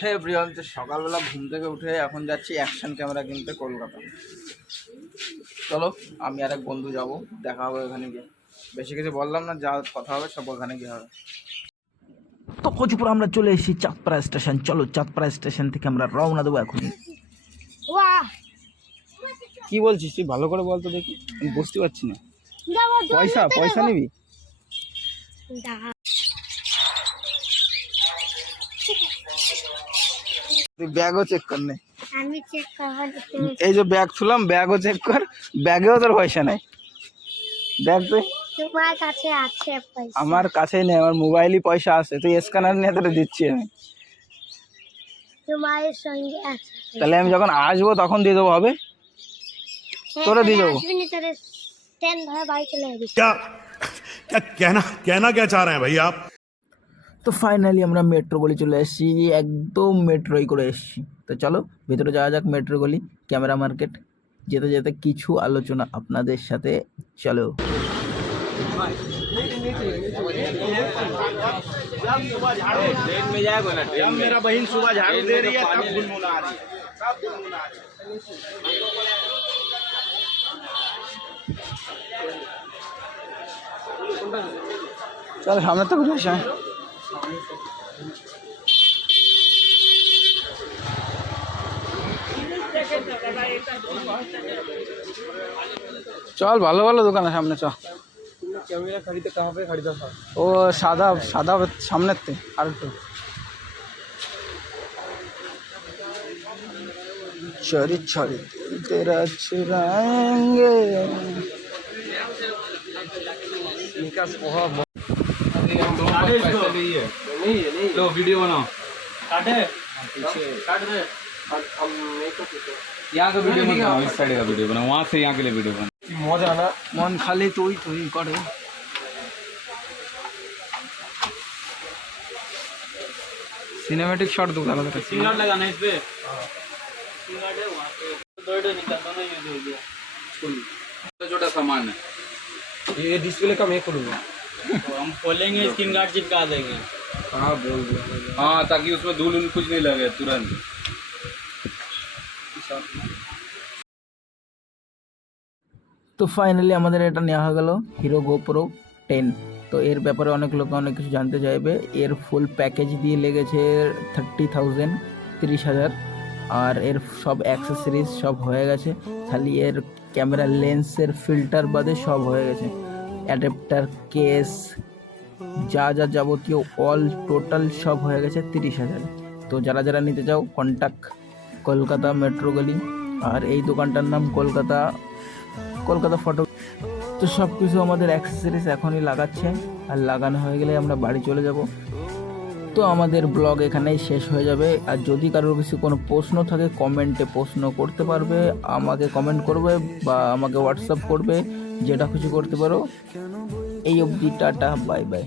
হ্যাঁ প্রিয়ন, সকালবেলা ঘুম থেকে উঠে এখন যাচ্ছি অ্যাকশন ক্যামেরা কিনতে কলকাতা। চলো, আমি আর এক বন্ধু যাবো, দেখা হবে ওখানে গিয়ে। বেশি কিছু বললাম না, যা কথা হবে সব ওখানে গিয়ে হবে। তো কচুপুর আমরা চলে এসেছি চাঁদপাড়া স্টেশন। চলো চাঁদপাড়া স্টেশন থেকে আমরা রওনা দেবো এখনই। কি বলছিস তুই, ভালো করে বলতো দেখি, আমি বুঝতে পারছি না। পয়সা পয়সা নিবি? তুই ব্যাগও চেক কর নে। আমি চেক করব। এই যে ব্যাগ খুলাম, ব্যাগও চেক কর, ব্যাগেও তোর পয়সা নাই। দেখ তুই, তোমার কাছে আছে পয়সা? আমার কাছে নেই, আমার মোবাইলই পয়সা আছে। তুই স্ক্যানার নিয়ে তোরে দিচ্ছি আমি। তোমার সঙ্গে আছে। তাহলে আমি যখন আসবো তখন দিয়ে দেবো, হবে? তোরা দিয়ে দেবো। আসবিনি তোরে ট্রেন ধরে বাড়ি চলে যাবি। क्या क्या कहना कहना क्या चाह रहे हैं भाई आप? তো ফাইনালি আমরা মেট্রো গলি চলে এসেছি, একদম মেট্রোই করে এসেছি। তো চলো ভেতরে যাওয়া যাক, মেট্রো গলি ক্যামেরা মার্কেট। যেতে যেতে কিছু আলোচনা আপনাদের সাথে। চলো। मेरा बहन सुबह झाड़ू दे रही है, तब गुनगुना रही है, सब गुनगुना रही है। चल सामने तक घुस जाए। चल ভালো ভালো দোকানের সামনে চল। ক্যামেরা খরিদতে कहाँ पे खरीदा था? ও সাদা সাদা সামনের তে আর একটু। चोरी चोरी तेरा चुराएंगे। लो वीडियो बनाओ। काटे काट दे। यहाँ का वीडियो मत बनाओ, इस साइड का वीडियो बनाओ, वहाँ से यहाँ के लिए वीडियो बनाओ। मजा ना मन खाली তুই তুই করে। सिनेमैटिक शॉट दूंगा लगा। सिंगल लगाना है इस पे। सिंगल है वहाँ पे। दो निकाल दोनों यूज हो गया। छोटा सामान है। ये डिस्प्ले का मैं खोलूंगा। तो हम खोलेंगे, स्क्रीन गार्ड चिपका देंगे। हाँ बोल दिया। हाँ, ताकि उसमें धूल कुछ नहीं लगे तुरंत। তো ফাইনালি আমাদের এটা নেওয়া হয়ে গেল হিরো গোপ্রো 10। তো এর ব্যাপারে অনেক লোক অনেক কিছু জানতে চাইবে। এর ফুল প্যাকেজ দিয়ে লেগেছে 30,000, 30,000। আর এর সব অ্যাক্সেসরিজ সব হয়ে গেছে, খালি এর ক্যামেরা লেন্সের ফিল্টার বাদে সব হয়ে গেছে। অ্যাডাপ্টার, কেস, যা যা যাবতীয় অল টোটাল সব হয়ে গেছে 30,000। তো যারা যারা নিতে চাও কন্ট্যাক্ট কলকাতা মেট্রো গলি। আর এই দোকানটার নাম কলকাতা ফটো। তো সব কিছু আমাদের অ্যাক্সেসরিজ এখনই লাগাচ্ছে, আর লাগানো হয়ে গেলে আমরা বাড়ি চলে যাব। তো আমাদের ব্লগ এখানেই শেষ হয়ে যাবে। আর যদি কারোর কিছু কোনো প্রশ্ন থাকে কমেন্টে প্রশ্ন করতে পারবে, আমাকে কমেন্ট করবে বা আমাকে হোয়াটসঅ্যাপ করবে, যেটা কিছু করতে পারো। এই অবধি, টাটা, বাই বাই।